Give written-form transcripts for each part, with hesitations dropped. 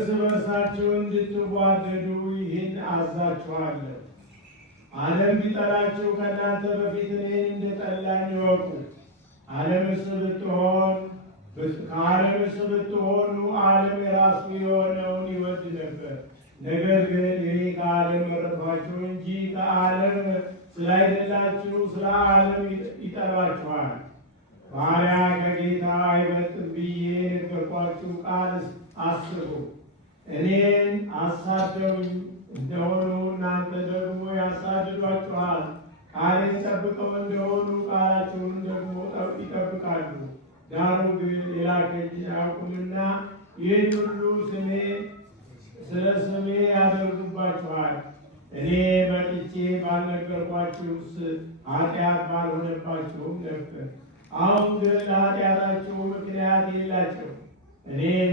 እርስ በርሳችሁ እንድትዋደዱ ይህን አዛችኋለሁ። ዓለም ቢጠላችሁ ከእናንተ በፊት እኔን እንደጠላኝ እወቁ። ከዓለም እርስ ብትሆኑ ዓለም የራሱ የሆነውን ይወድ ነበር። ነገር ግን እኔ ከዓለም መረጥኋችሁ እንጂ ከዓለም ስላይደላችሁ ስለ ዓለም ይጠሏችኋል። ባሪያ ከጌታ አይበልጥም ብዬ የነገርኳችሁ ቃል አስቡ። እኔን አሳደውኝ እንደሆኑ እናንተ ደግሞ ያሳድዷችኋል። ቃሌን ጠብቀው እንደሆኑ ቃላችሁን ደግሞ ይጠብቃሉ። ዳሩ ግን የላከኝን አያውቁምና ይህን ሁሉ ስለ ስሜ ያደርጉባችኋል። እኔ መጥቼ ባልነገርኳችሁስ ኃጢአት ባልሆነባችሁም ነበር። አሁን ግን ለኃጢአታችሁ ምክንያት የላቸው። እኔን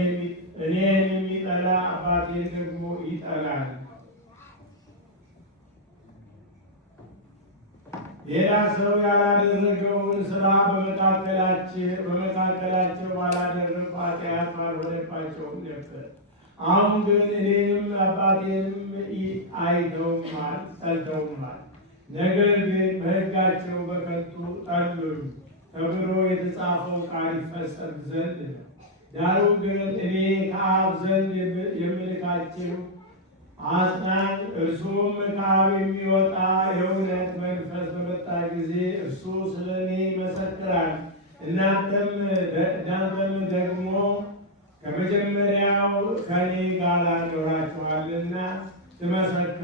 የሚጠላ አባቴን ደግሞ ይጠላል። ሌላ ሰው ያላደረገውን ስራ በመካከላቸው ባላደረጉ ኃጢአት ባልሆነባቸውም ነበር። አሁን ግን እኔንም አባቴንም አይተውማል፣ ጠልተውማል። ነገር ግን በሕጋቸው በከንቱ ጠሉኝ ተብሎ የተጻፈው ቃል ይፈጸም ዘንድ ነው። ዳሩ ግን እኔ ከአብ ዘንድ የምልካችሁ አጽናኝ እርሱም ከአብ የሚወጣ የእውነት መንፈስ በመጣ ጊዜ እርሱ ስለ እኔ ይመሰክራል። እናንተም ደግሞ ከመጀመሪያው ከእኔ ጋር ኖራችኋልና ትመሰክራላችሁ።